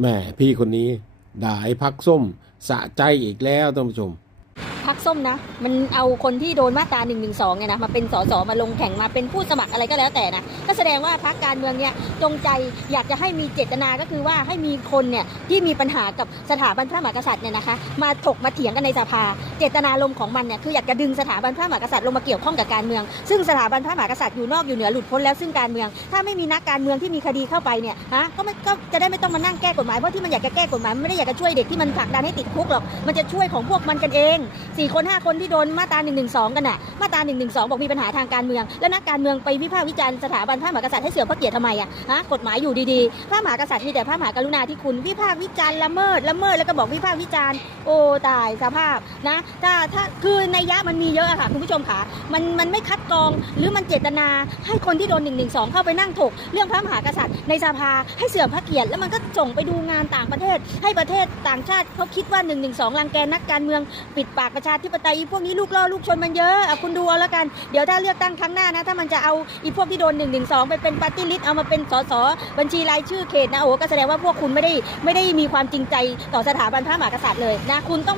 แม่พี่คนนี้ด่าไอ้พักส้ม สะใจอีกแล้วท่านผู้ชม พักส้มนะ มันเอาคนที่โดนมาตรา1นึเนี่ยนะมาเป็นสสมาลงแข่งมาเป็นผู้สมัครอะไรก็แล้วแต่นะก็แสดงว่าพักการเมืองเนี่ยจงใจอยากจะให้มีเจตนาก็คือว่าให้มีคนเนี่ยที่มีปัญหากับสถาบันพระมหากษัตริย์เนี่ยนะคะ มาถกมาเถียงกันในสภา เจตนารมของมันเนี่ยคืออยากจะดึงสถาบันพระมหากษัตริย์ลงมาเกี่ยวข้องกับการเมือง ซึ่งสถาบันพระมหากษัตริย์อยู่นอกอยู่เหนือหลุดพ้นแล้วซึ่งการเมือง ถ้าไม่มีนักการเมืองที่มีคดีเข้าไปเนี่ยฮะก็ไม่ก็จะได้ไม่ต้องมานั่งแก้กฎหมายเพราะที่มันอยากจะแก้กฎหมายมันไม่ได้อยากจะช่วยเด็กที่มันผลักดันให้ติดคุกหรอกมันจะช่วยของพวกมันกันเองสี่คนห้าคนที่โดนมาตรา1นึกันน่ะมาตรา1นึบอกมีปัญหาทางการเมือง แล้วนักการเมืองไปวิพากษ์วิจารณ์สถาบันพระมหากษัตริย์ให้เสื่อมพระเกียรติทำไมอะฮะกฎหมายอยู่ดีๆพระมหากษัตริย์มีแต่พระมหากรุณาธิคุณวิพากษ์วิจารณ์ละเมิดละเมิดแล้วก็บอกวิพากษ์วิจารณ์โอ้ตายสภาพนะถ้าถ้าคือในยะมันมีเยอะอะค่ะคุณผู้ชมค่ะมันมันไม่คัดกรองหรือมันเจตนาให้คนที่โดน1นึเข้าไปนั่งถกเรื่องพระมหากษัตริย์ในสภาให้เสื่อมพระเกียรติแล้วมันก็ส่งไปดูงานต่างประเทศ ให้ประเทศต่างชาติเขาคิดว่า1นึรังแกนักการเมืองปิดปากประชาธิปไตยพวกนี้ลูกล่อลูกชนมันเยอะอะคุณดูเอาแล้วกันเดี๋ยวถ้าเลือกตั้งครั้งหน้านะ ถ้ามันจะเอาอีพวกที่โดน1นึไปเป็นปาร์ตี้ลิสต์เอามาเป็นสสบัญชีรายชื่อเขตนะโอ้ก็แสดงว่าพวกคุณไม่ได้ไม่ได้มีความจริงใจต่อสถาบันพระมหากษัตริย์เลยนะคุณต้อง